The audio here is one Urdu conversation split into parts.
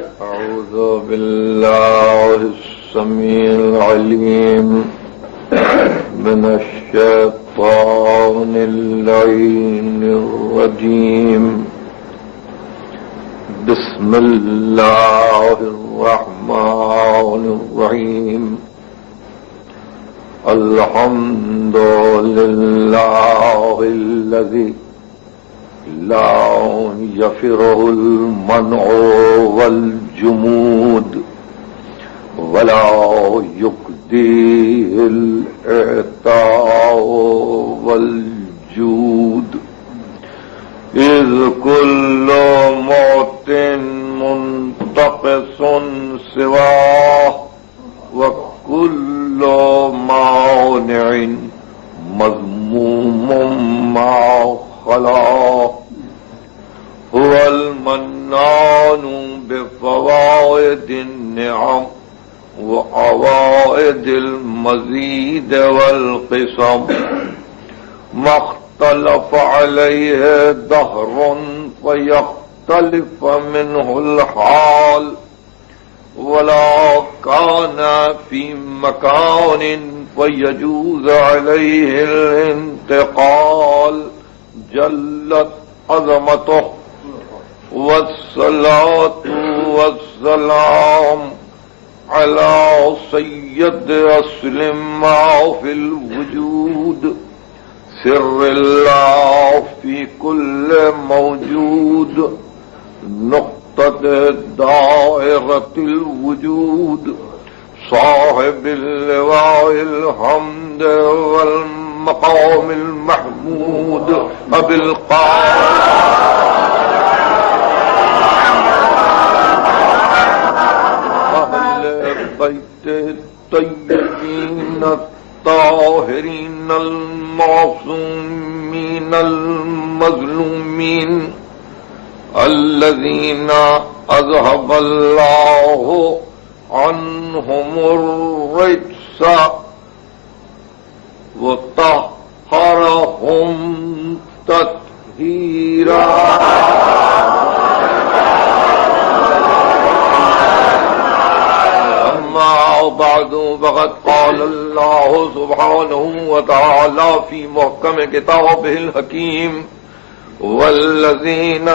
أعوذ بالله السميع العليم من الشيطان اللعين الرجيم. بسم الله الرحمن الرحيم. الحمد لله الذي لا يفره المنع والجمود ولا يقضيه الإعطاء والجود، إذ كل موت منتقص سواه وكل مانع مذموم مع خلاه. هو المنان بفوائد النعم وعوائد المزيد والقسم، ما اختلف عليه دهر فيختلف منه الحال، ولا كان في مكان فيجوز عليه الانتقال. جلت عظمته، والصلاة والسلام على سيد أصل ما في الوجود، سر الله في كل موجود، نقطة دائرة الوجود، صاحب اللواء الحمد والمقام المحمود، أبي القاسم بيت الطيبين الطاهرين المعصومين المظلومين، الذين أذهب الله عنهم الرجس وطهرهم تطهيرا. بعد فقد قال الله سبحانه وتعالى في محكم كتابه الحكيم: والذين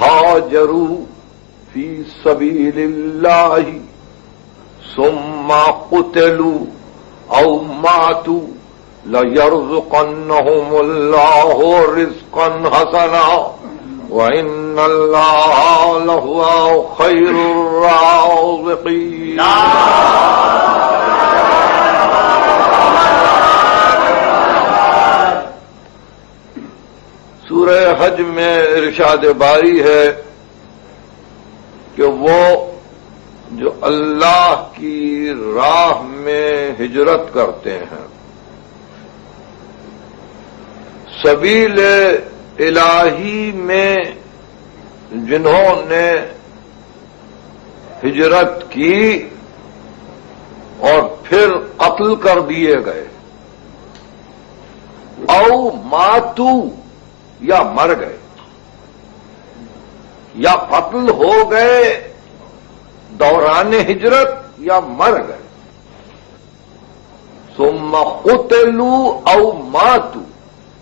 هاجروا في سبيل الله ثم قتلوا أو ماتوا ليرزقنهم الله رزقا حسنا وإن الله لهو خير الرازقين. سورہ حج میں ارشاد باری ہے کہ وہ جو اللہ کی راہ میں ہجرت کرتے ہیں، سبیل الہی میں جنہوں نے ہجرت کی اور پھر قتل کر دیے گئے، او ماتو یا مر گئے یا قتل ہو گئے دوران ہجرت یا مر گئے، ثم قتلوا او ماتو،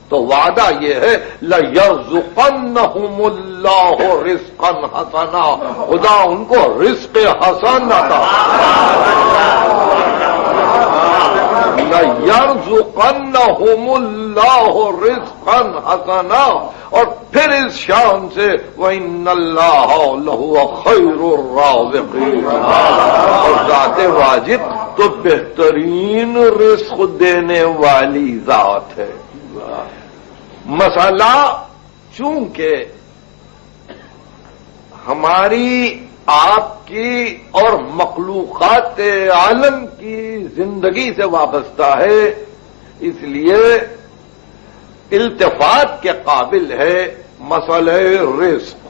تو وعدہ یہ ہے لَيَرْزُقَنَّهُمُ اللَّهُ رِزْقًا حَسَنًا، خدا ان کو رزق حسن عطا، لَيَرْزُقَنَّهُمُ اللَّهُ رِزْقًا حَسَنًا، اور پھر اس شان سے وَإِنَّ اللَّهَ لَهُوَ خَيْرُ الرَّازِقِينَ، اور ذات واجب تو بہترین رزق دینے والی ذات ہے۔ مسئلہ چونکہ ہماری آپ کی اور مخلوقات عالم کی زندگی سے وابستہ ہے، اس لیے التفات کے قابل ہے مسئلہ رزق۔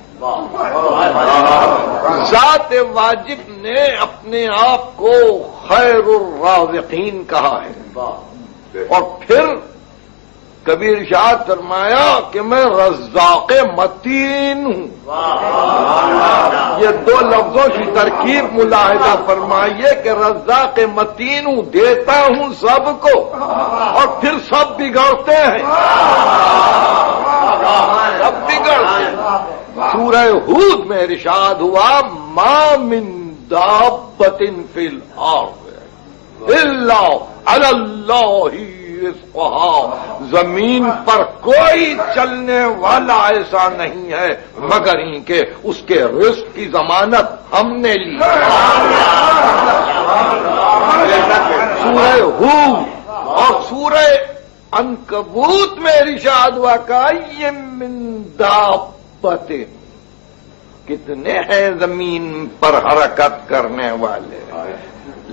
ذات واجب نے اپنے آپ کو خیر الرازقین کہا ہے، اور پھر کبھی ارشاد فرمایا کہ میں رزاق متین ہوں. یہ دو لفظوں کی ترکیب ملاحظہ فرمائیے کہ رزاق متین ہوں، دیتا ہوں سب کو اور پھر سب بگڑتے ہیں. سب بگڑتے ہیں. سورہ ہود میں ارشاد ہوا ما من دابۃ فی الارض الا علی اللہ رزقها. زمین پر کوئی چلنے والا ایسا نہیں ہے مگر ہی کہ اس کے رزق کی ضمانت ہم نے لی. سورہ ہود اور سورہ عنکبوت میں ارشاد ہوا کہ من دابۃ، کتنے ہیں زمین پر حرکت کرنے والے،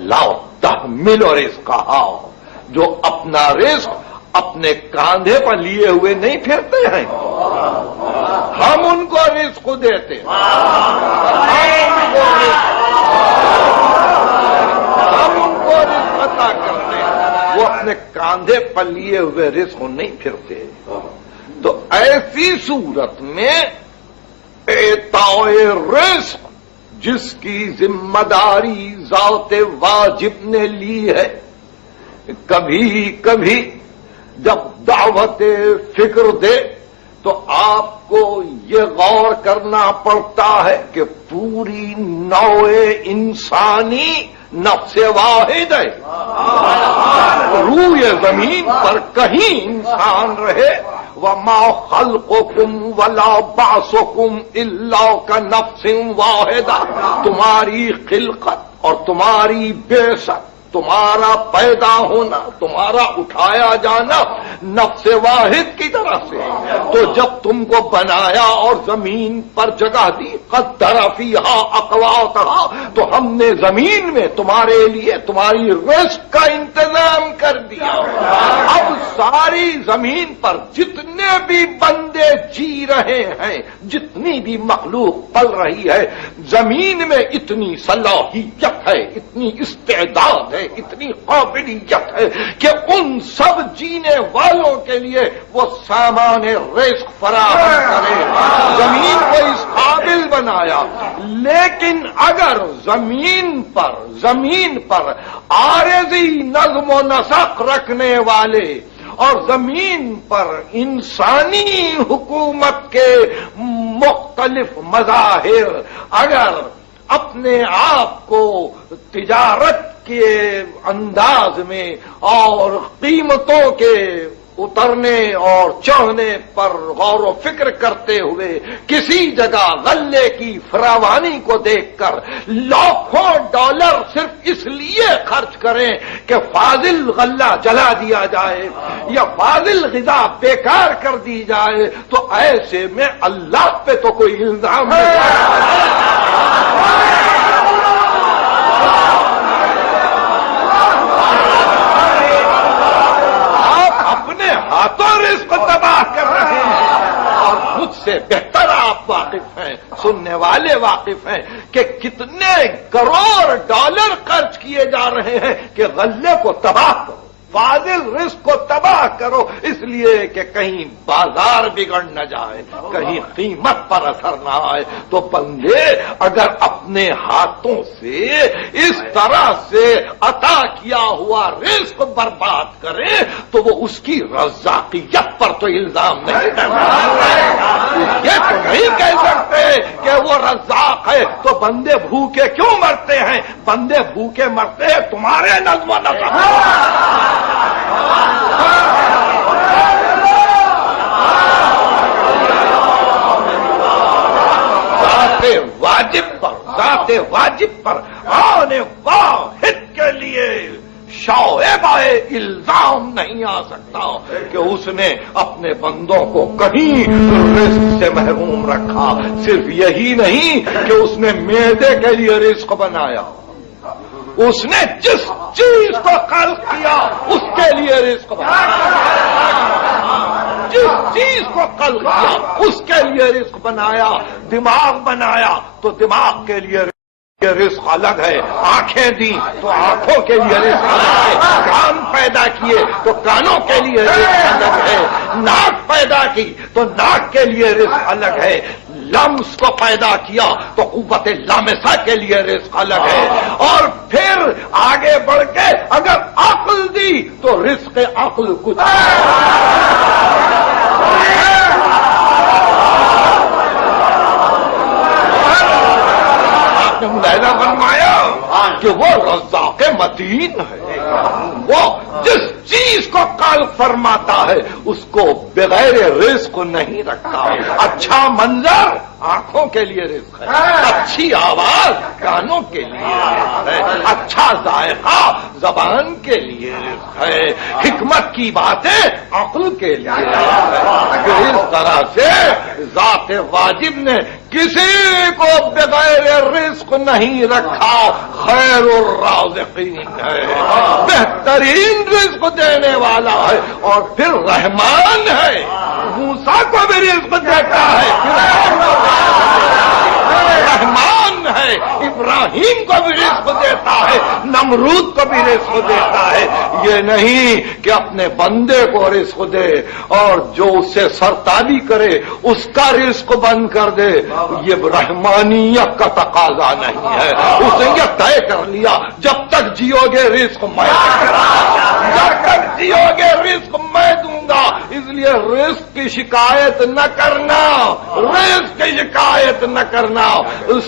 لا تحمل رزقها، جو اپنا رزق اپنے کاندھے پر لیے ہوئے نہیں پھرتے ہیں. ہم ان کو رزق دیتے ہیں. ہم ان کو رزق عطا کرتے ہیں. وہ اپنے کاندھے پر لیے ہوئے رزق نہیں پھرتے. تو ایسی صورت میں اعطاء رزق جس کی ذمہ داری ذات واجب نے لی ہے، کبھی کبھی جب دعوت فکر دے تو آپ کو یہ غور کرنا پڑتا ہے کہ پوری نوع انسانی نفس واحد ہے. روئے زمین پر کہیں انسان رہے، وما خلقکم ولا بعثکم الا کنفس واحدہ. تمہاری خلقت اور تمہاری بعثت، تمہارا پیدا ہونا، تمہارا اٹھایا جانا نفس واحد کی طرف سے. تو جب تم کو بنایا اور زمین پر جگہ دی، قدر فیہا اقواتہا، تو ہم نے زمین میں تمہارے لیے تمہاری رزق کا انتظام کر دیا. اب ساری زمین پر جتنے بھی بندے جی رہے ہیں، جتنی بھی مخلوق پل رہی ہے، زمین میں اتنی صلاحیت ہے، اتنی استعداد ہے، اتنی قابلیت ہے کہ ان سب جینے والوں کے لیے وہ سامان رزق فراہم کرے. زمین کو اس قابل بنایا. لیکن اگر زمین پر عارضی نظم و نسق رکھنے والے اور زمین پر انسانی حکومت کے مختلف مظاہر اگر اپنے آپ کو تجارت کے انداز میں اور قیمتوں کے اترنے اور چڑھنے پر غور و فکر کرتے ہوئے کسی جگہ غلے کی فراوانی کو دیکھ کر لاکھوں ڈالر صرف اس لیے خرچ کریں کہ فاضل غلہ جلا دیا جائے یا فاضل غذا بیکار کر دی جائے، تو ایسے میں اللہ پہ تو کوئی الزام نہیں. ہاتھوں رزق تباہ کر رہے ہیں اور خود سے بہتر آپ واقف ہیں، سننے والے واقف ہیں کہ کتنے کروڑ ڈالر خرچ کیے جا رہے ہیں کہ غلے کو تباہ کرو، فاضل رزق کو تباہ کرو، اس لیے کہ کہیں بازار بگڑ نہ جائے، کہیں قیمت پر اثر نہ آئے. تو بندے اگر اپنے ہاتھوں سے اس طرح سے عطا کیا ہوا رزق برباد کرے تو وہ اس کی رزاقیت پر تو الزام نہیں کرنا. یہ تو نہیں کہہ سکتے کہ وہ رزاق ہے تو بندے بھوکے کیوں مرتے ہیں. بندے بھوکے مرتے ہیں تمہارے نظم و نسق. ذات واجب پر آنے واحد کے لیے شعبہ الزام نہیں آ سکتا کہ اس نے اپنے بندوں کو کہیں رزق سے محروم رکھا. صرف یہی نہیں کہ اس نے معدے کے لیے رزق بنایا، اس نے جس چیز کو خلق کیا اس کے لیے رزق بنایا. جس چیز کو خلق کیا اس کے لیے رزق بنایا. دماغ بنایا تو دماغ کے لیے رزق الگ ہے. آنکھیں دی تو آنکھوں کے لیے رزق الگ ہے. کان پیدا کیے تو کانوں کے لیے رزق الگ ہے. ناک پیدا کی تو ناک کے لیے رزق الگ ہے، لمس کو پیدا کیا تو قوت لامسہ کے لیے رزق الگ ہے، اور پھر آگے بڑھ کے اگر عقل دی تو رزق عقل کچھ آپ نے ملاحظہ فرمایا کہ وہ رزاق متین ہے، وہ جس چیز کو قال فرماتا ہے اس کو بغیر رزق نہیں رکھتا۔ اچھا منظر آنکھوں کے لیے رزق ہے، اچھی آواز کانوں کے لیے رزق ہے، اچھا ذائقہ زبان کے لیے رزق ہے، حکمت کی باتیں عقل کے لیے رزق ہے۔ اس طرح سے ذات واجب نے کسی کو بغیر رزق نہیں رکھا، خیر الرازقین ہے، بہترین رزق دینے والا ہے، اور پھر رحمان ہے، موسیٰ کو بھی رزق دیتا ہے، رحمان ہے، ابراہیم کو بھی رزق دیتا ہے، نمرود کو بھی رزق دیتا ہے۔ یہ نہیں کہ اپنے بندے کو رزق دے اور جو اس سے سرتابی کرے اس کا رزق بند کر دے، یہ رحمانیت کا تقاضا نہیں ہے۔ اس نے یہ طے کر لیا جب تک جیو گے رزق میں دوں گا، جب تک جیو گے رزق میں دوں گا، اس لیے رزق کی شکایت نہ کرنا، رزق کی شکایت نہ کرنا۔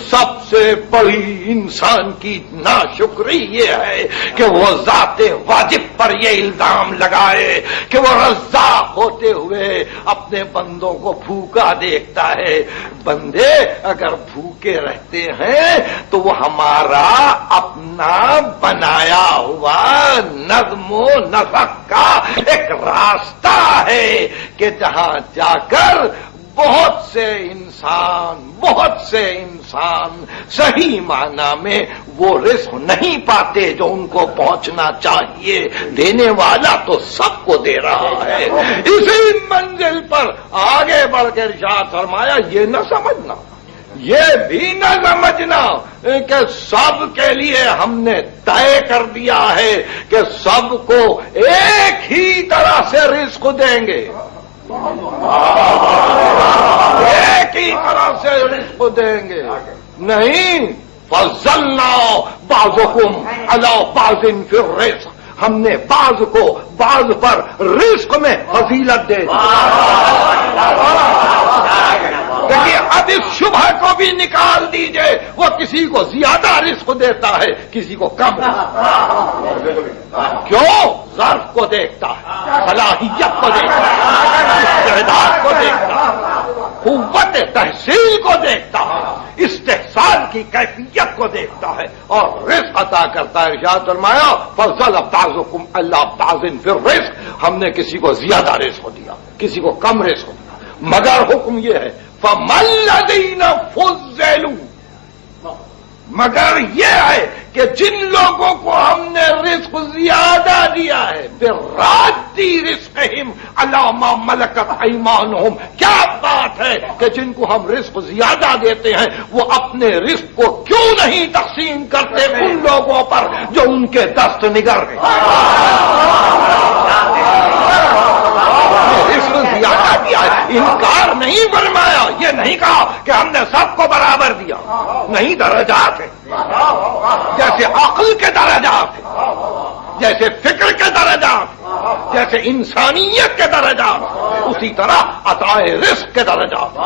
سب سے بڑی انسان کی ناشکری یہ ہے کہ وہ ذات واجب پر یہ الزام لگائے کہ وہ رزاق ہوتے ہوئے اپنے بندوں کو بھوکا دیکھتا ہے۔ بندے اگر بھوکے رہتے ہیں تو وہ ہمارا اپنا بنایا ہوا نظم و نسق کا ایک راستہ ہے کہ جہاں جا کر بہت سے انسان صحیح معنی میں وہ رزق نہیں پاتے جو ان کو پہنچنا چاہیے۔ دینے والا تو سب کو دے رہا ہے۔ اسی منزل پر آگے بڑھ کر ارشاد فرمایا یہ نہ سمجھنا، یہ بھی نہ سمجھنا کہ سب کے لیے ہم نے طے کر دیا ہے کہ سب کو ایک ہی طرح سے رزق دیں گے، ایک ہی طرح سے رزق دیں گے، نہیں۔ فضلنا بعضکم علی بعض فی الرزق، ہم نے بعض کو بعض پر رزق میں فضیلت دے دی۔ دیکھیے اب اس شبہ کو بھی نکال دیجئے، وہ کسی کو زیادہ رزق دیتا ہے کسی کو کم، کیوں؟ ظرف کو دیکھتا ہے، صلاحیت کو دیکھتا ہے، استعداد کو دیکھتا ہے، قوت تحصیل کو دیکھتا ہے، استحصال کی کیفیت کو دیکھتا ہے اور رزق عطا کرتا ہے۔ ارشاد فرمایا فضل بعضکم علی بعض فی الرزق، ہم نے کسی کو زیادہ رزق دیا کسی کو کم رزق دیا، مگر حکم یہ ہے فَمَا الَّذِينَ فُضِّلُوا، مگر یہ ہے کہ جن لوگوں کو ہم نے رزق زیادہ دیا ہے بِرَادِّ رِزْقِهِمْ عَلَىٰ مَا مَلَكَتْ أَيْمَانُهُمْ، کیا بات ہے کہ جن کو ہم رزق زیادہ دیتے ہیں وہ اپنے رزق کو کیوں نہیں تقسیم کرتے ان لوگوں پر جو ان کے دست نگر ہیں۔ رزق زیادہ دیا ہے، انکار نہیں فرمایا، یہ نہیں کہا کہ ہم نے سب کو برابر دیا، نہیں، درجات ہیں، جیسے عقل کے درجات ہیں، جیسے فکر کے درجات ہیں، جیسے انسانیت کے درجات ہیں، اسی طرح عطائے رزق کے درجات ہیں۔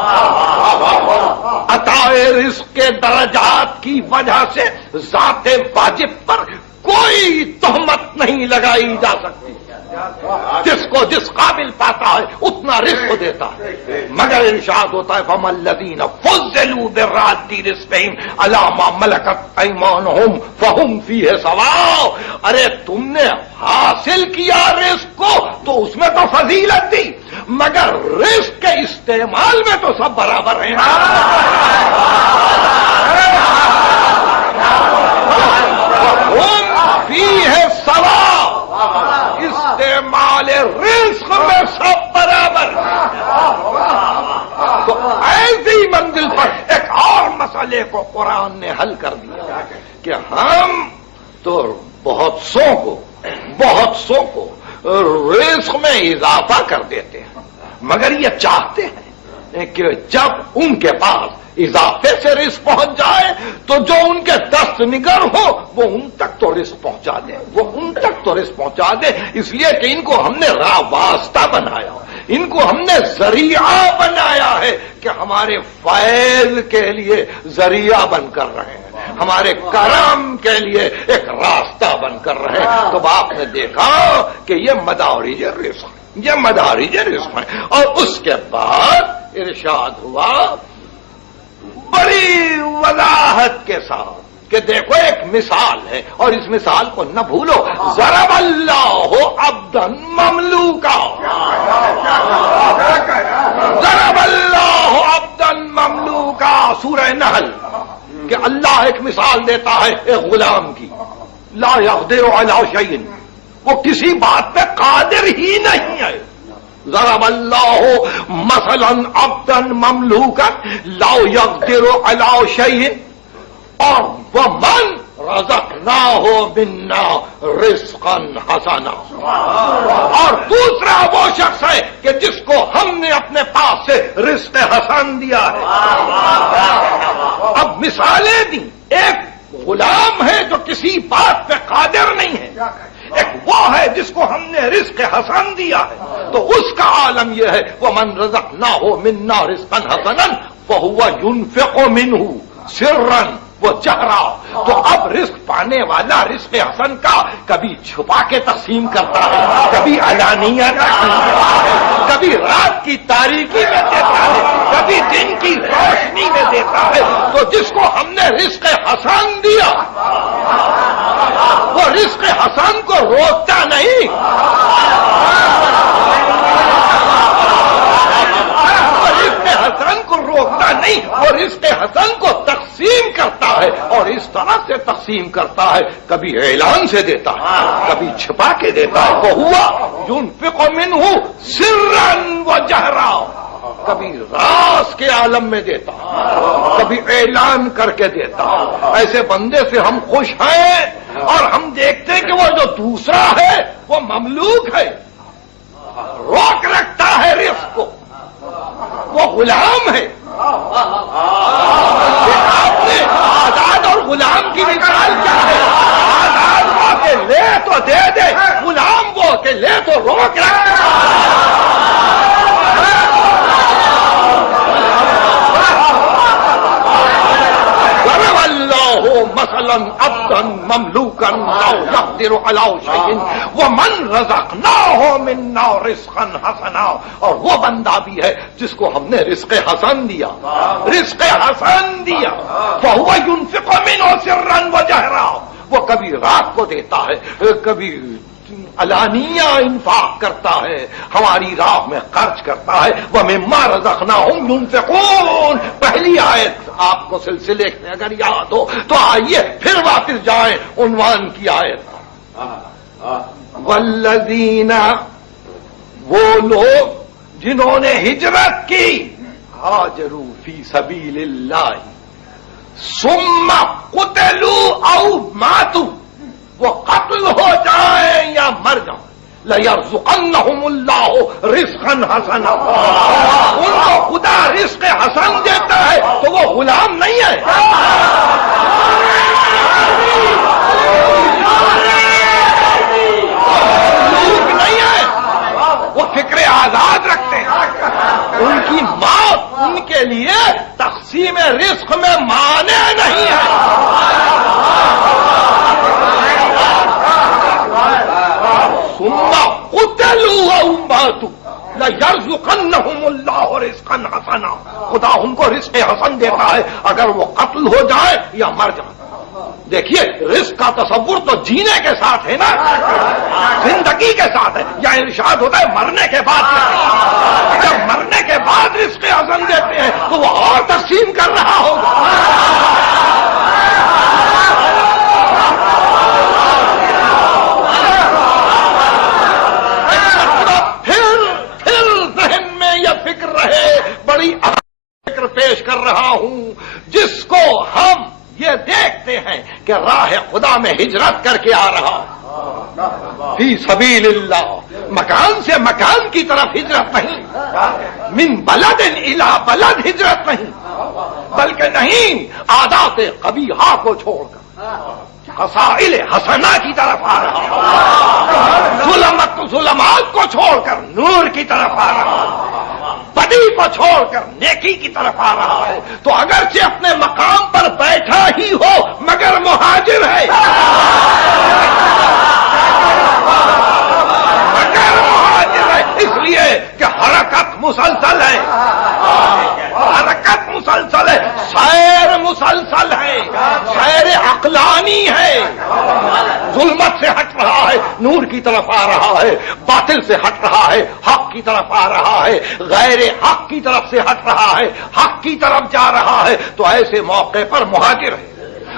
عطائے رزق کے درجات کی وجہ سے ذات واجب پر کوئی تہمت نہیں لگائی جا سکتی، جس کو جس قابل پاتا ہے اتنا رزق دیتا ہے، مگر ارشاد ہوتا ہے فَمَا الَّذِينَ فُضِّلُوا بِرَادِّ رِزْقِهِمْ عَلَىٰ مَا مَلَكَتْ أَيْمَانُهُمْ فَهُمْ فِيهِ سَوَاءٌ، ارے تم نے حاصل کیا رزق کو تو اس میں تو فضیلت دی، مگر رزق کے استعمال میں تو سب برابر ہیں۔ فَهُمْ فِيهِ سَوَاءٌ، استعمال رزق میں سب برابر۔ تو ایسی منزل پر ایک اور مسئلے کو قرآن نے حل کر دیا کہ ہم تو بہت سو کو رزق میں اضافہ کر دیتے ہیں، مگر یہ چاہتے ہیں کہ جب ان کے پاس اضافے سے رزق پہنچ جائے تو جو ان کے دست نگر ہو وہ ان تک تو رزق پہنچا دے، وہ ان تک تو رزق پہنچا دے، اس لیے کہ ان کو ہم نے راہ واسطہ بنایا، ان کو ہم نے ذریعہ بنایا ہے کہ ہمارے فیض کے لیے ذریعہ بن کر رہے ہیں، ہمارے کرم کے لیے ایک راستہ بن کر رہے ہیں۔ تو آپ نے دیکھا کہ یہ مدارج رزق، یہ مدارج رزق ہیں۔ اور اس کے بعد ارشاد ہوا بڑی وضاحت کے ساتھ کہ دیکھو ایک مثال ہے اور اس مثال کو نہ بھولو، ضرب اللہ عبدا مملوکا، ضرب اللہ عبدا مملوکا، سورہ نحل، کہ اللہ ایک مثال دیتا ہے ایک غلام کی، لا یقدر علی شیء، وہ کسی بات پہ قادر ہی نہیں ہے۔ ضرب اللہ مثلا عبدا مملوکا لا یقدر علی شیء، اور ومن رزقناہ منا رزقا حسنا، اور دوسرا وہ شخص ہے کہ جس کو ہم نے اپنے پاس سے رزق حسن دیا ہے۔ اب مثالیں دی، ایک غلام ہے جو کسی بات پہ قادر نہیں ہے، ایک وہ ہے جس کو ہم نے رزق حسن دیا ہے، تو اس کا عالم یہ ہے وَمَن رَزَقْنَاهُ مِنَّا رِزْقًا حَسَنًا فَهُوَ يُنْفِقُ مِنْهُ سِرًّا وَجَهْرًا۔ تو اب رزق پانے والا رزق حسن کا کبھی چھپا کے تقسیم کرتا ہے، کبھی علانیہ تقسیم کرتا ہے، کبھی رات کی تاریکی میں دیتا ہے، کبھی دن کی روشنی میں دیتا ہے۔ تو جس کو ہم نے رزق حسن دیا وہ رزق حسن کو روکتا نہیں، وہ رزق حسن کو روکتا نہیں، وہ رزق حسن کو تقسیم کرتا ہے، اور اس طرح سے تقسیم کرتا ہے، کبھی اعلان سے دیتا ہے، کبھی چھپا کے دیتا ہے۔ وہ ہوا ينفق منه سرا وجہرا، کبھی راز کے عالم میں دیتا، کبھی اعلان کر کے دیتا۔ ایسے بندے سے ہم خوش ہیں، اور ہم دیکھتے ہیں کہ وہ جو دوسرا ہے وہ مملوک ہے، روک رکھتا ہے رزق کو، وہ غلام ہے۔ آپ نے آزاد اور غلام کی مثال کیا ہے؟ آزاد وہ کہ لے تو دے دے، غلام وہ کہ لے تو روک رکھتا ہے۔ مثلا عبدا مملوکا لا يقدر على شيء ومن رزقناه منا رزقا حسنا، اور وہ بندہ بھی ہے جس کو ہم نے رزق حسن دیا، رزق حسن دیا، فهو ينفق منه سرا وجهرا، وہ کبھی رات کو دیتا ہے، کبھی علانیہ انفاق کرتا ہے، ہماری راہ میں خرچ کرتا ہے۔ وَمِمَّا رَزَقْنَاهُمْ يُنْفِقُونَ، پہلی آیت آپ کو سلسلے میں اگر یاد ہو تو آئیے پھر واپس جائیں عنوان کی آیت۔ وَالَّذِينَ، وہ لوگ جنہوں نے ہجرت کی، هاجروا فی سبیل اللہ ثم قتلوا او ماتوا، وہ قتل ہو جائیں یا مر جائیں، لَيَرْزُقَنَّهُمُ اللَّهُ رِزْقًا حَسَنًا، ان کو خدا رزق حسن دیتا ہے تو وہ غلام نہیں ہے، مملوک نہیں ہے، وہ فکر آزاد رکھتے ہیں۔ ان کی موت ان کے لیے تقسیم رزق میں مانع نہیں ہے۔ ثم قتلوا او ماتوا لَيَرْزُقَنَّهُمُ اللَّهُ رِزْقًا حَسَنًا، خدا ان کو رزق حسن دیتا ہے اگر وہ قتل ہو جائے یا مر جائے۔ دیکھیے رزق کا تصور تو جینے کے ساتھ ہے نا، زندگی کے ساتھ ہے، یا ارشاد ہوتا ہے مرنے کے بعد۔ جب مرنے کے بعد رزق حسن دیتے ہیں تو وہ اور تقسیم کر رہا ہوگا۔ فکر رہے، بڑی فکر پیش کر رہا ہوں، جس کو ہم یہ دیکھ دیکھتے ہیں کہ راہ خدا میں ہجرت کر کے آ رہا ہے فی سبیل اللہ، مکان سے مکان کی طرف ہجرت نہیں، من بلد الی بلد ہجرت نہیں، بلکہ نہیں عادات قبیحہ کو چھوڑ کر خصائل حسنہ کی طرف آ رہا، ظلمات کو چھوڑ کر نور کی طرف آ رہا، بدی کو چھوڑ کر نیکی کی طرف آ رہا ہے۔ تو اگرچہ اپنے مقام پر بیٹھا ہی ہو مگر مہاجر ہے، مگر مہاجر ہے، اس لیے کہ حرکت مسلسل ہے، حرکت مسلسل ہے، سیر مسلسل ہے، سیر عقلانی ہے، ظلمت سے ہٹ رہا ہے نور کی طرف آ رہا ہے، باطل سے ہٹ رہا ہے حق کی طرف آ رہا ہے، غیر حق کی طرف سے ہٹ رہا ہے حق کی طرف جا رہا ہے، تو ایسے موقع پر مہاجر ہے۔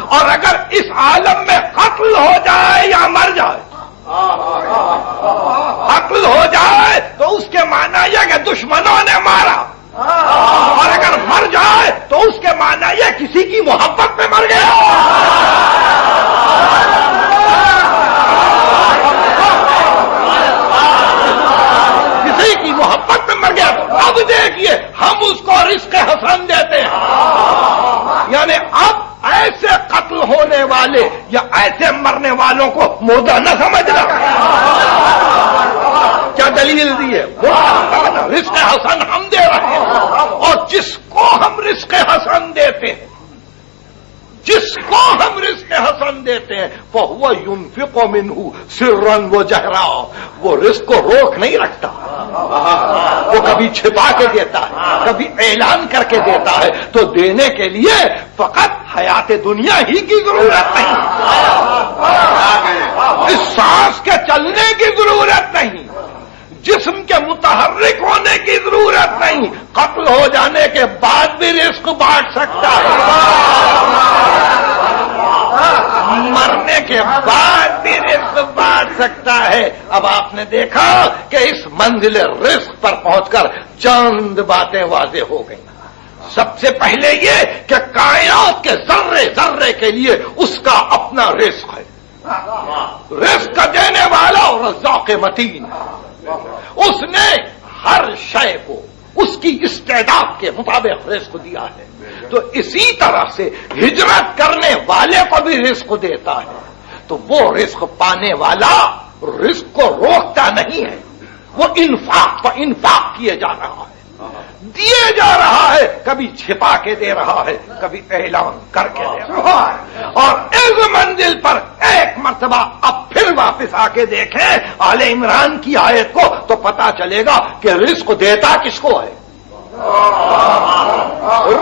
اور اگر اس عالم میں قتل ہو جائے یا مر جائے، قتل ہو جائے تو اس کے معنی یہ کہ دشمنوں نے مارا، اور اگر مر جائے تو اس کے معنی یہ کسی کی محبت میں مر گیا۔ کسی کی محبت میں مر گیا۔ تو اب دیکھیے ہم اس کو رزق حسن دیتے ہیں، یعنی اب ایسے قتل ہونے والے یا ایسے مرنے والوں کو مردہ نہ سمجھنا۔ کیا دلیل دی ہے؟ رزق حسن ہم دے رہے ہیں، اور جس کو ہم رزق حسن دیتے ہیں، جس کو ہم رزق حسن دیتے ہیں فَهُوَ يُنْفِقُ مِنْهُ سِرًّا وَجَهْرًا، وہ رزق کو روک نہیں رکھتا، وہ کبھی چھپا کے دیتا ہے کبھی اعلان کر کے دیتا ہے، تو دینے کے لیے فقط حیات دنیا ہی کی ضرورت نہیں، اس سانس کے چلنے کی ضرورت نہیں، جسم کے متحرک ہونے کی ضرورت نہیں، قتل ہو جانے کے بعد بھی رزق بانٹ سکتا ہے، مرنے کے بعد بھی رزق بانٹ سکتا ہے۔ اب آپ نے دیکھا کہ اس منزل رزق پر پہنچ کر چند باتیں واضح ہو گئیں۔ سب سے پہلے یہ کہ کائنات کے ذرے ذرے کے لیے اس کا اپنا رزق ہے، رزق دینے والا اور رزاق متین ہے، اس نے ہر شے کو اس کی استعداد کے مطابق رزق دیا ہے، تو اسی طرح سے ہجرت کرنے والے کو بھی رزق دیتا ہے، تو وہ رزق پانے والا رزق کو روکتا نہیں ہے، وہ انفاق کیے جا رہا ہے، دیے جا رہا ہے، کبھی چھپا کے دے رہا ہے کبھی اعلان کر کے دے رہا ہے۔ اور اس منزل پر ایک مرتبہ اب پھر واپس آ کے دیکھیں آل عمران کی آیت کو تو پتا چلے گا کہ رزق دیتا کس کو ہے،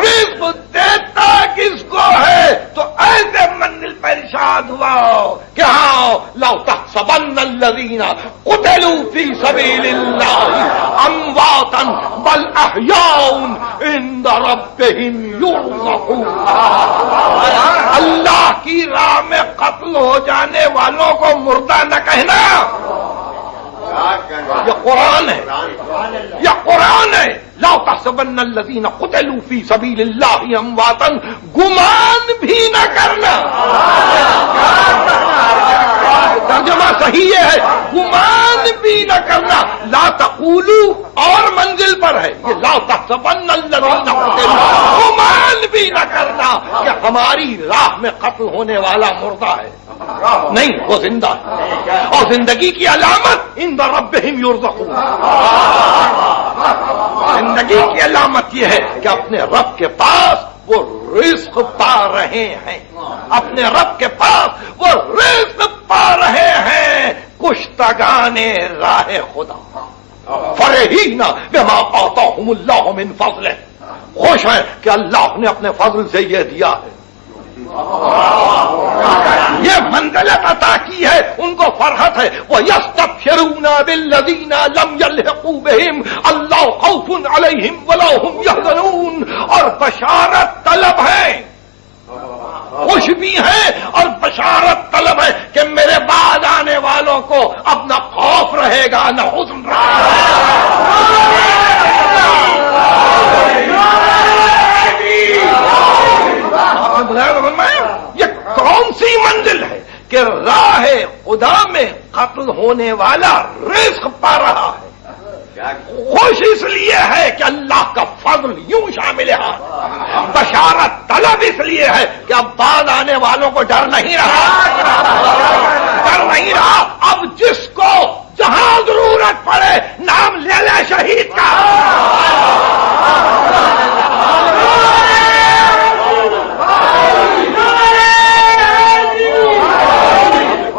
رزق دیتا کس کو ہے، تو ایسے منزل پر ارشاد ہوا کہ ہاں لو تحسبن الذین قتلوا فی سبیل اللہ امواتا بل احیاء عند ربهم یرزقون، اللہ کی راہ میں قتل ہو جانے والوں کو مردہ نہ کہنا، یہ قرآن ہے، یہ قرآن ہے۔ لا تحسبن الذین قتلوا فی سبیل اللہ امواتا، گمان بھی نہ کرنا، ترجمہ صحیح ہے، گمان بھی نہ کرنا، لا تقولوا اور منزل پر ہے، یہ لا تحسبن الذین قتلوا، گمان بھی نہ کرنا کہ ہماری راہ میں قتل ہونے والا مردہ ہے، نہیں، وہ زندہ ہے، اور زندگی کی علامت عند ربهم یرزقون، زندگی کی علامت یہ ہے کہ اپنے رب کے پاس وہ رزق پا رہے ہیں، اپنے رب کے پاس وہ رزق پا رہے ہیں، کشتگان راہ خدا فرحین بما آتاہم اللہ من فضلہ، خوش ہیں کہ اللہ نے اپنے فضل سے یہ دیا ہے، یہ منزلت عطا کی ہے، ان کو فرحت ہے، وَيَسْتَبْشِرُونَ بِالَّذِينَ لَمْ يَلْحِقُوا بِهِمْ اللَّهُ خَوْفٌ عَلَيْهِمْ وَلَا هُمْ يَحْزَنُونَ، اور بشارت طلب ہے، خوش بھی ہے اور بشارت طلب ہے کہ میرے بعد آنے والوں کو اب نہ خوف رہے گا نہ حزن رہے گا۔ یہ یہی منزل ہے کہ راہ خدا میں قتل ہونے والا رزق پا رہا ہے. خوش اس لیے ہے کہ اللہ کا فضل یوں شامل ہے. بشارت طلب اس لیے ہے کہ اب بعد آنے والوں کو ڈر نہیں رہا. اب جس کو جہاں ضرورت پڑے نام لے لے شہید کا.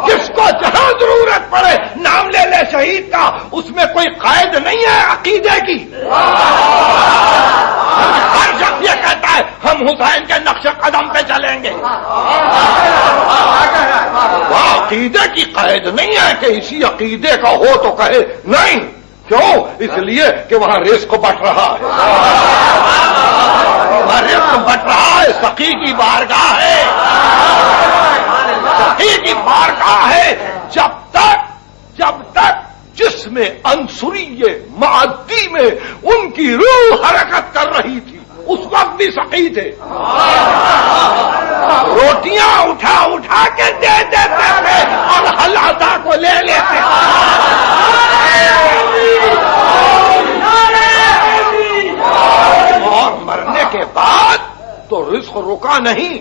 جس کو جہاں ضرورت پڑے نام لے لے شہید کا. اس میں کوئی قید نہیں ہے عقیدے کی. ہر شخص یہ کہتا ہے ہم حسین کے نقش قدم پہ چلیں گے. وہ عقیدے کی قید نہیں ہے کہ اسی عقیدے کا ہو تو کہے نہیں. کیوں؟ اس لیے کہ وہاں رزق بٹ رہا ہے. وہاں رزق بٹ رہا ہے. سخی کی بارگاہ ہے. سخی کی بارگاہ ہے. جب تک جس میں انصریہ معدی میں ان کی روح حرکت کر رہی تھی اس وقت بھی سخی تھے. روٹیاں اٹھا کے دے دیتے تھے اور حلاتا کو لے لیتے اور مرنے کے بعد تو رزق رکا نہیں.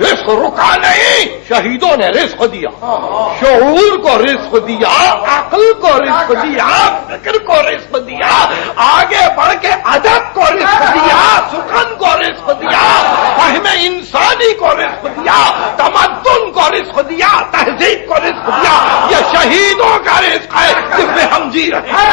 رزق رکا نہیں. شہیدوں نے رزق دیا. شعور کو رزق دیا, عقل کو رزق دیا, فکر کو رزق دیا, آگے بڑھ کے ادب کو رزق دیا, سخن کو رزق دیا, فہم انسانی کو رزق دیا, تمدن کو رزق دیا, تہذیب کو رزق دیا. یہ شہیدوں کا رزق ہے جس میں ہم جی رہے ہیں.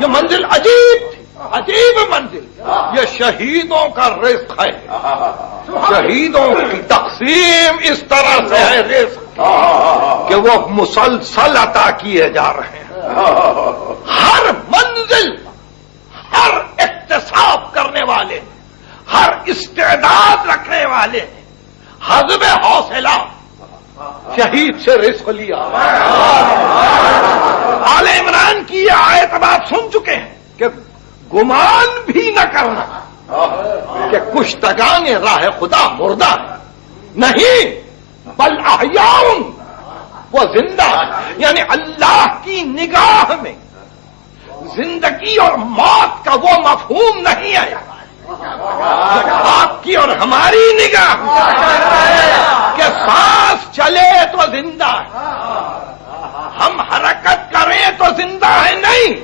یہ منزل عجیب تھی, عجیب منزل. یہ شہیدوں کا رزق ہے. شہیدوں کی تقسیم اس طرح سے ہے رزق کہ وہ مسلسل عطا کیے جا رہے ہیں. ہر منزل, ہر اکتساب کرنے والے, ہر استعداد رکھنے والے حزب حوصلہ شہید سے رزق لیا. آل عمران کی یہ آیت اب آپ سن چکے ہیں کہ گمان بھی نہ کرنا کہ کشتگان راہ خدا مردہ ہے. نہیں, بل احیاء, وہ زندہ ہے. یعنی اللہ کی نگاہ میں زندگی اور موت کا وہ مفہوم نہیں ہے آپ کی اور ہماری نگاہ کہ سانس چلے تو زندہ ہے, ہم حرکت کریں تو زندہ ہے. نہیں,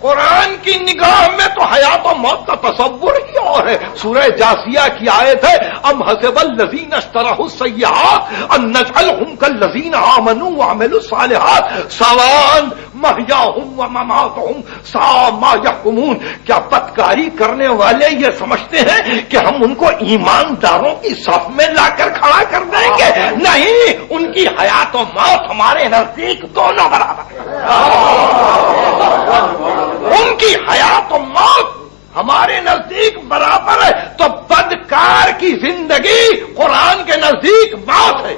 قرآن کی نگاہ میں تو حیات و موت کا تصور ہی اور ہے. سورہ جاسیہ کی آیت ہے ام حسب الذین اشتروا السیئات ان نجعلہم کالذین آمنوا وعملوا الصالحات سواء محیاہم ومماتہم ساء ما یحکمون. کیا بدکاری کرنے والے یہ سمجھتے ہیں کہ ہم ان کو ایمانداروں کی صف میں لا کر کھڑا کر دیں گے؟ نہیں, ان کی حیات و موت ہمارے نزدیک دونوں برابر ہیں. ان کی حیات و موت ہمارے نزدیک برابر ہے. تو بدکار کی زندگی قرآن کے نزدیک موت ہے.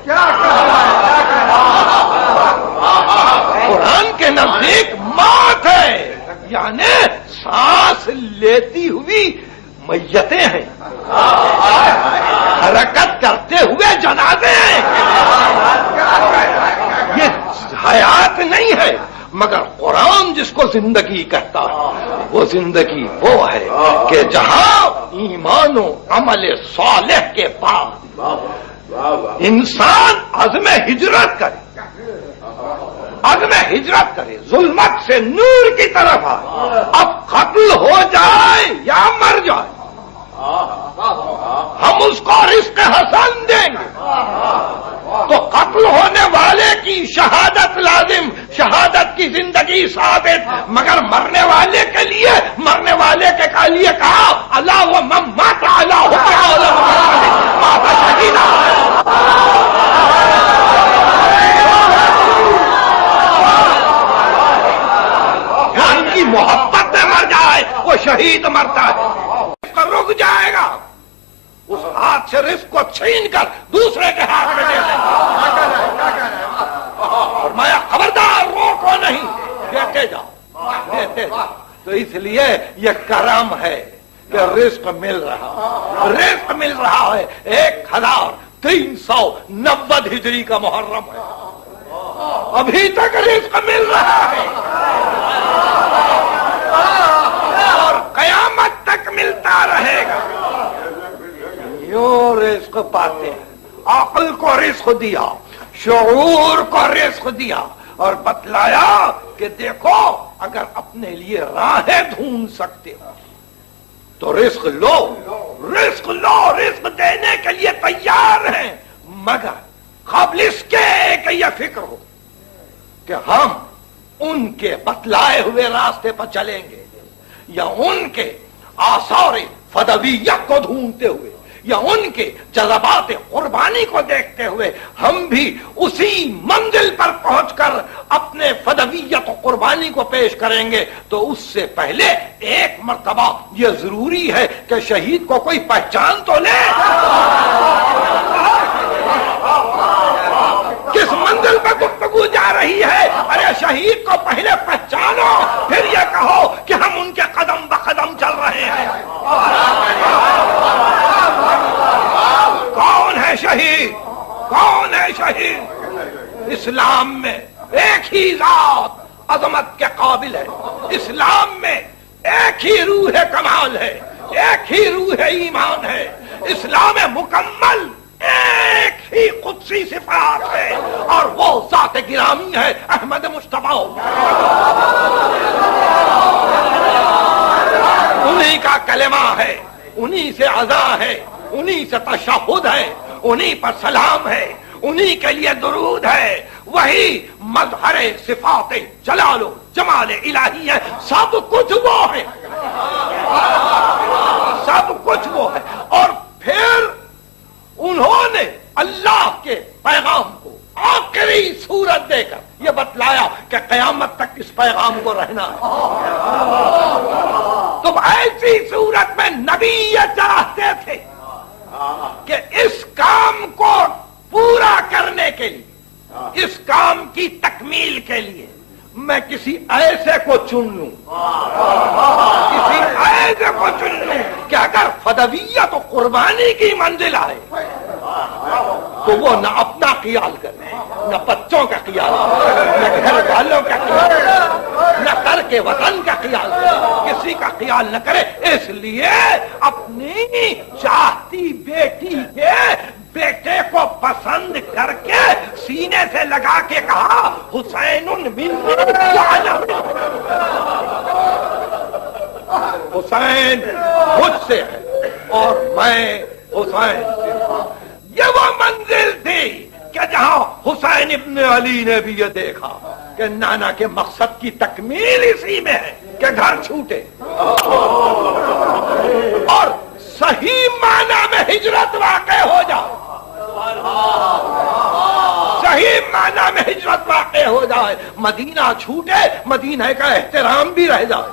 قرآن کے نزدیک موت ہے. یعنی سانس لیتی ہوئی میتیں ہیں, حرکت کرتے ہوئے جنازے ہیں. یہ حیات نہیں ہے. مگر قرآن جس کو زندگی کہتا ہے وہ زندگی وہ ہے کہ جہاں ایمان و عمل صالح کے بعد انسان عزم ہجرت کرے, عزم ہجرت کرے, ظلمت سے نور کی طرف آئے. اب قتل ہو جائے یا مر جائے ہم اس کو رزق حسن دیں گے. تو قتل ہونے والے کی شہادت لازم, شہادت کی زندگی ثابت. مگر مرنے والے کے لیے, مرنے والے کے لیے کہا اللہ و من مات علی حب مات شہیدا. ان کی محبت میں مر جائے وہ شہید مرتا ہے. رک جائے گا, اس ہاتھ سے رزق کو چھین کر دوسرے کے ہاتھ میں دے دیں گے. فرمایا خبردار دیتے جاؤ. تو اس لیے یہ کرم ہے کہ رزق مل رہا ہے. 1390 ہجری کا محرم ہے, ابھی تک رزق مل رہا ہے اور قیامت تک ملتا رہے گا. یوں رزق پاتے ہیں. عقل کو رزق دیا, شعور کو رزق دیا اور بتلایا کہ دیکھو اگر اپنے لیے راہیں ڈھونڈ سکتے ہو تو رزق لو, رزق دینے کے لیے تیار ہیں, مگر قبل اس کے کہ یہ فکر ہو کہ ہم ان کے بتلائے ہوئے راستے پر چلیں گے یا ان کے آثار فدویت کو ڈھونڈتے ہوئے یا ان کے جذبات قربانی کو دیکھتے ہوئے ہم بھی اسی منزل پر پہنچ کر اپنے فدویت و قربانی کو پیش کریں گے. تو اس سے پہلے ایک مرتبہ یہ ضروری ہے کہ شہید کو کوئی پہچان تو لے. کس منزل پر گفتگو جا رہی ہے؟ ارے شہید کو پہلے پہچانو, پھر یہ کہو کہ ہم ان کے قدم بقدم چل رہے ہیں. کون ہے شہید؟ کون ہے شہید؟ اسلام میں ایک ہی ذات عظمت کے قابل ہے. اسلام میں ایک ہی روح کمال ہے, ایک ہی روح ایمان ہے. اسلام مکمل ایک ہی قدسی صفات ہے اور وہ ذات گرامی ہے احمد مصطفیٰ. انہی کا کلمہ ہے, انہی سے عزا ہے, انہی سے تشہد ہے, انہی پر سلام ہے, انہی کے لیے درود ہے. وہی مظہر صفات جلال و جمال الہی ہے. سب کچھ وہ ہے, سب کچھ وہ ہے. اور پھر انہوں نے اللہ کے پیغام کو آخری صورت دے کر یہ بتلایا کہ قیامت تک اس پیغام کو رہنا ہے. تم ایسی صورت میں نبی یہ چاہتے تھے کہ اس کام کو پورا کرنے کے لیے, اس کام کی تکمیل کے لیے میں کسی ایسے کو چن لوں, کسی ایسے کو چن لوں کہ اگر فدویت و قربانی کی منزل آئے تو وہ نہ اپنا خیال کرے, نہ بچوں کا خیال کرے, نہ گھر والوں کا خیال کرے, نہ کر کے وطن کا خیال کرے, کسی کا خیال نہ کرے. اس لیے اپنی چاہتی بیٹی کے بیٹے کو پسند کر کے سینے سے لگا کے کہا حسین حسین مجھ سے ہے اور میں حسین سے. یہ وہ منزل تھی کہ جہاں حسین ابن علی نے بھی یہ دیکھا کہ نانا کے مقصد کی تکمیل اسی میں ہے کہ گھر چھوٹے اور صحیح معنی میں ہجرت واقع ہو جائے, صحیح معنی میں ہجرت واقع ہو جائے. مدینہ چھوٹے, مدینہ کا احترام بھی رہ جائے.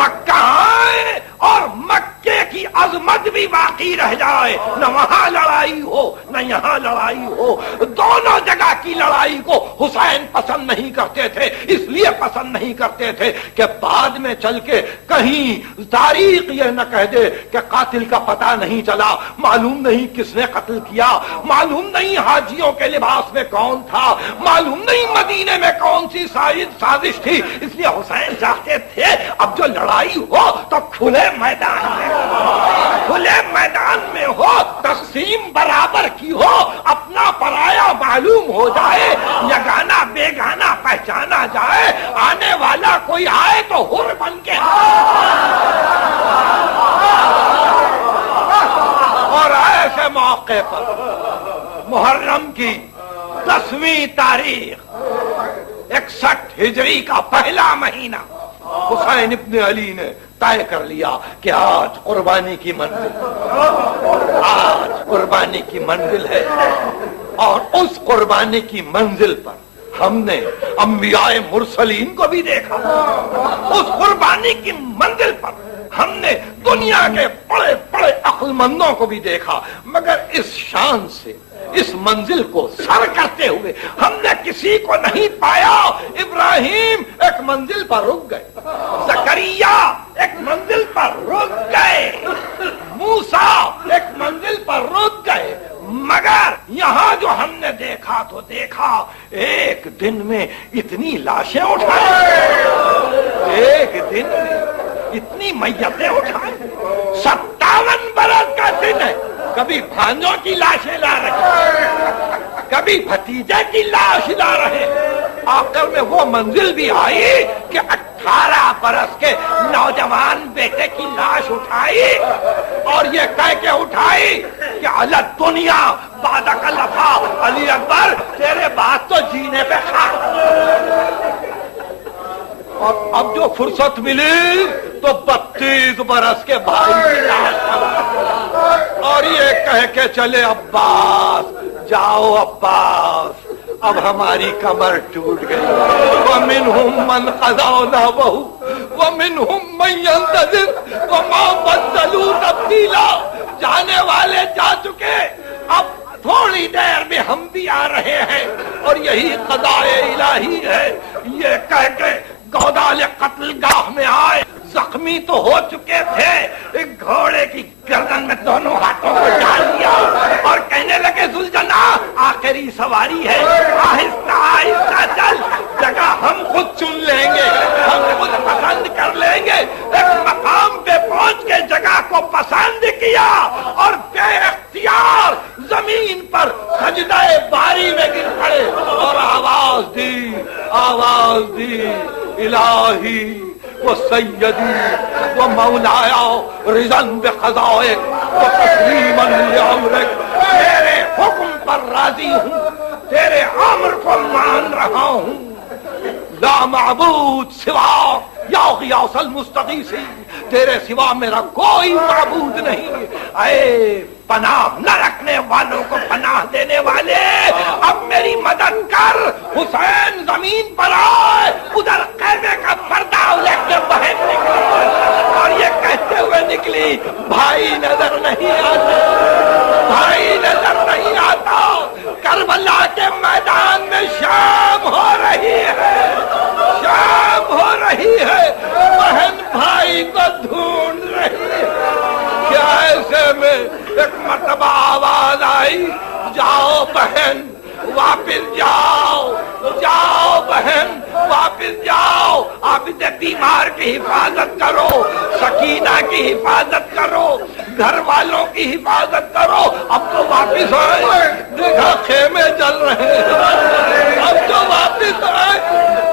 مکہ آئے اور مکے کی عظمت بھی باقی رہ جائے. نہ وہاں لڑائی ہو نہ یہاں لڑائی ہو. دونوں جگہ کی لڑائی کو حسین پسند نہیں کرتے تھے. اس لیے پسند نہیں کرتے تھے کہ بعد میں چل کے کہیں تاریخ یہ نہ کہہ دے کہ قاتل کا پتہ نہیں چلا, معلوم نہیں کس نے قتل کیا, معلوم نہیں حاجیوں کے لباس میں کون تھا, معلوم نہیں مدینے میں کون سی سازش تھی. اس لیے حسین چاہتے تھے اب جو لڑائی ہو تو کھلے میدان میں, کھلے میدان میں ہو, تقسیم برابر کی ہو, اپنا پرایا معلوم ہو جائے, یگانا بیگانا پہچانا جائے, آنے والا کوئی آئے تو حر بن کے. اور ایسے موقع پر محرم کی 10ویں تاریخ 61 ہجری کا پہلا مہینہ حسین ابن علی نے طے کر لیا کہ آج قربانی کی منزل, آج قربانی کی منزل ہے. اور اس قربانی کی منزل پر ہم نے انبیاء مرسلین کو بھی دیکھا. اس قربانی کی منزل پر ہم نے دنیا کے بڑے بڑے عقل مندوں کو بھی دیکھا، مگر اس شان سے اس منزل کو سر کرتے ہوئے ہم نے کسی کو نہیں پایا۔ ابراہیم ایک منزل پر رک گئے، زکریا ایک منزل پر رک گئے، موسیٰ ایک منزل پر رک گئے، مگر یہاں جو ہم نے دیکھا تو دیکھا ایک دن میں اتنی لاشیں اٹھائیں، ایک دن میں اتنی میتیں اٹھائیں۔ 57 برس کا دن ہے، کبھی بھانجوں کی لاشیں لا رہے، کبھی بھتیجے کی لاش لا رہے، آخر میں وہ منزل بھی آئی کہ 18 برس کے نوجوان بیٹے کی لاش اٹھائی اور یہ کہہ کے اٹھائی کہ علی دنیا بعد کلفا، علی اکبر تیرے بعد تو جینے پہ خاک۔ اور اب جو فرصت ملی تو 32 برس کے بھائی کی لاش اور یہ کہہ کے چلے عباس جاؤ عباس اب ہماری کمر ٹوٹ گئی۔ وَمِنْهُمْ مَنْ قَضَىٰ نَحْبَهُ وَمِنْهُمْ مَنْ يَنتَظِرُ وَمَا بَدَّلُوا تَبْدِيلًا۔ جانے والے جا چکے، اب تھوڑی دیر میں ہم بھی آ رہے ہیں اور یہی قضاء الہی ہے۔ یہ کہہ کے گودال قتل گاہ میں آئے، زخمی تو ہو چکے تھے، ایک گھوڑے کی گردن میں دونوں ہاتھوں کو ڈال دیا اور کہنے لگے ذوالجناح آخری سواری ہے، آہستہ آہستہ چل، جگہ ہم خود چن لیں گے، ہم خود پسند کر لیں گے۔ ایک مقام پہ پہنچ کے جگہ کو پسند کیا اور بے اختیار زمین پر سجدہ باری میں گر پڑے اور آواز دی الہی وہ سیدی وہ مولایا رضاً بقضائک و تسلیماً لامرک، تیرے حکم پر راضی ہوں، تیرے امر کو مان رہا ہوں۔ لا معبود سوا یا غیاث المستغیثی، تیرے سوا میرا کوئی معبود نہیں۔ اے پناہ نہ رکھنے والوں کو پناہ دینے والے، اب میری مدد کر۔ حسین زمین پر آئے، ادھر خیمے کا پردہ الٹ کے بہن نکلی اور یہ کہتے ہوئے نکلی بھائی نظر نہیں آتا، بھائی نظر نہیں آتا۔ کربلا کے میدان میں شام ہو رہی ہے، شام ہو رہی ہے، بہن بھائی کو ڈھونڈ رہی ہے۔ کیا ایسے میں ایک مرتبہ آواز آئی جاؤ بہن واپس جاؤ، جاؤ بہن واپس جاؤ، عابد بیمار کی حفاظت کرو، سکینہ کی حفاظت کرو، گھر والوں کی حفاظت کرو۔ اب تو واپس آئے، دیکھا خیمے جل رہے ہیں، اب تو واپس آئے،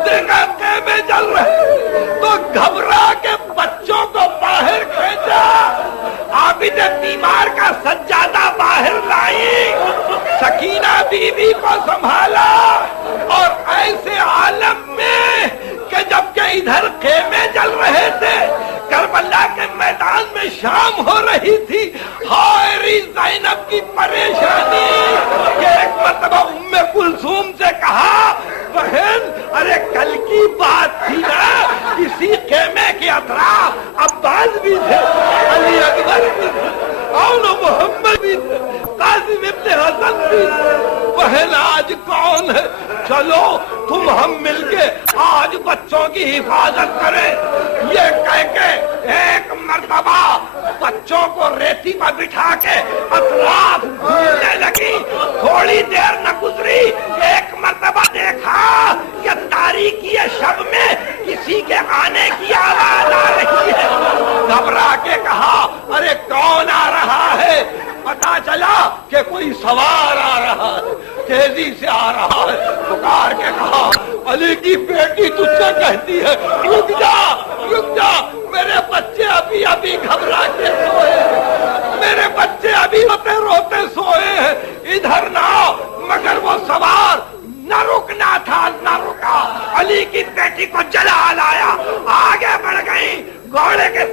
دیکھا خیمے جل رہے ہیں، تو گھبرا کے بچوں کو باہر کھینچا، عابد بیمار کا سجادہ باہر لائی، سکینہ بی بی کو سنبھالا، اور ایسے عالم میں کہ جبکہ ادھر خیمے جل رہے تھے، کربلا کے میدان میں شام ہو رہی تھی، ہائے زینب کی پریشانی کہ ایک مرتبہ ام کلثوم سے کہا بہن ارے کل کی بات تھی نا، اسی خیمے کے اطراف عباس بھی تھے، علی اکبر بھی تھے، اور محمد بھی تھے، قاسم ابن حسن بھی تھے، بہن آج کون ہے؟ چلو تم ہم مل کے آج بچوں کی حفاظت کریں۔ یہ کہہ کے ایک مرتبہ بچوں کو ریتی پر بٹھا کے اطراف گھومنے لگی، تھوڑی دیر نہ گزری، ایک مرتبہ دیکھا کہ تاریکی شب میں کسی کے آنے کی آواز آ رہی ہے، گھبرا کے کہا ارے کون آ رہا ہے؟ پتا چلا کہ کوئی سوار آ رہا ہے، تیزی سے آ رہا ہے، پکار کے کہا علی کی بیٹی تجھ سے کہتی ہے رک جا رک جا، میرے بچے ابھی ابھی گھبرا کے سوئے ہیں، میرے بچے ابھی روتے روتے سوئے ہیں، ادھر نہ آؤ۔ مگر وہ سوار نہ رکنا تھا، نہ رکا، علی کی بیٹی کو جلا لایا، آگے بڑھ گئی، گھوڑے کے